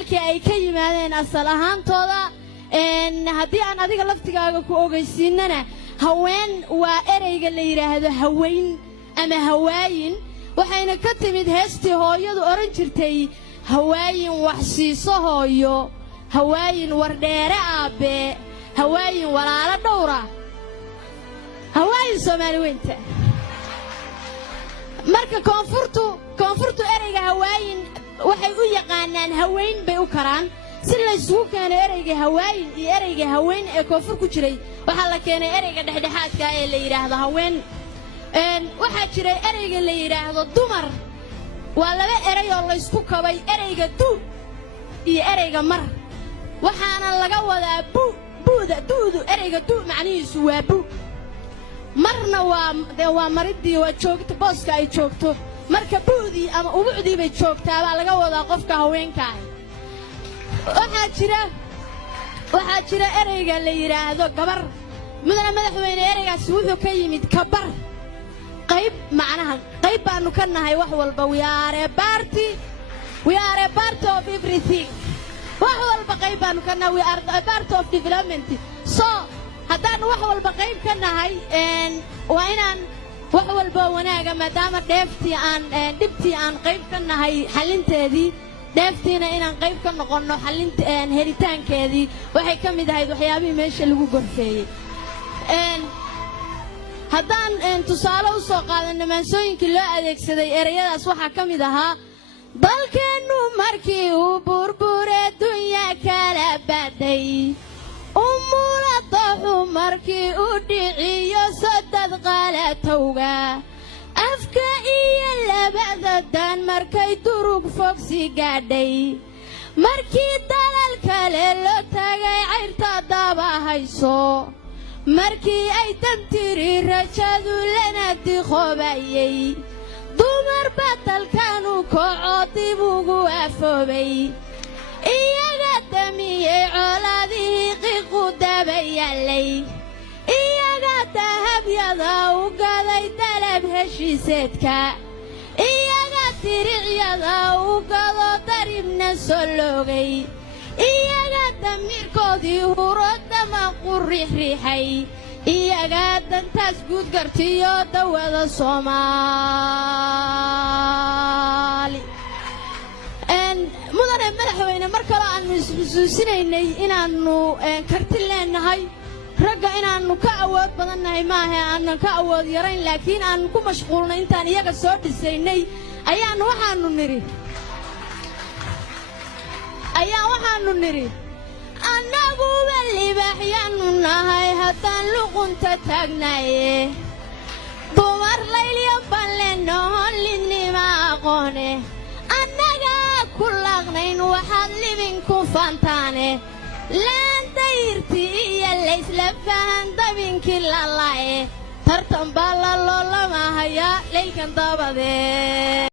halkii ay ka yimaadeen asal ahaantooda haddii aan adiga laftigaaga ku ogeysiinana haween waa ereyga la yiraahdo haweyn ama hawaayin waxayna ka timid heestii hooyadu oran jirtay hawaayin wax siiso hooyo hawaayin wardheere aabe hawaayin walaalo dhowra hawaayin Soomaali weynta marka koonfurtu ereyga hawaayin waxay u yaqaanaan haweyn bay u karaan si la isugu keenay ereyga hawaayin iyo ereyga haweyn ee koonfur ku jiray waxa la keenay ereyga dhexdhexaadka ee la yiraahdo haween waxa jiray ereyga la yiraahdo dumar waa laba erey oo la isku kabay ereyga du iyo ereyga mar waxaana laga wadaa duudu ereyga du macnihiisu waa bu marna waa maridii waa joogto booska ay joogto marka buudii ama ubucdii bay joogtaa baa laga wadaa qofka haweenka ah waxaa jira ereyga la yiraahdo gabar madaxweyne ereygaas wuxuu ka yimid kabar qayb macnaha qayb baanu ka nahay wax walba we are a part of everything wax walba qayb baanu ka nahay we are a part of development so haddaan wax walba qayb ka nahay waa inaan wax walba wanaaga maadaama dhibtii aan qayb ka nahay xalinteedii dheeftiina inaan qayb ka noqono helitaankeedii waxay ka mid ahayd waxyaabihii meesha lagu gorfeeyey haddaan tusaale u soo qaadano maansooyinkii loo adeegsaday ereyadaas waxaa ka mid ahaa dalkeennu markii uu burbure dunya kala baday umuladaxu markii uu dhiciyo sadad qalatowga afka iyo labada daan markay durug fogsi gaadhay markii dalal kale loo tagay cayrta daba hayso markii ay dantiri rajadu lana diqobayay dumar batalkanu koco dib ugu afoobay iyaga damiyey colaadihii qiiqu dabayaalay iyaga dahabyada u gaday dalab heshiiseedka iyaga diricyada u gado daribna soo loogay iyaga damiirkoodii huro dama qurriixriixay iyaga dantaas guud gartiyo dawada Soomaali mudane madaxweyne mar kale aanu isxusuusinaynay inaanu karti leenahay ragga inaanu ka awood badannahay maaha aanan ka awood yarayn laakiin aanu ku mashquulnay intaan iyaga soo dhisaynay ayaan waxaanu niri annagu walibaaxyaanu nahay haddaan luqunta taagnaaye dumar laylyo ballennohon lidnima aqoone annagaa ku laaqnayn waxaad libinku fantaane laan dayirti iyo laysla fahan dabinkii lala'e tartan baa la loolamahayaa leylkan dabadee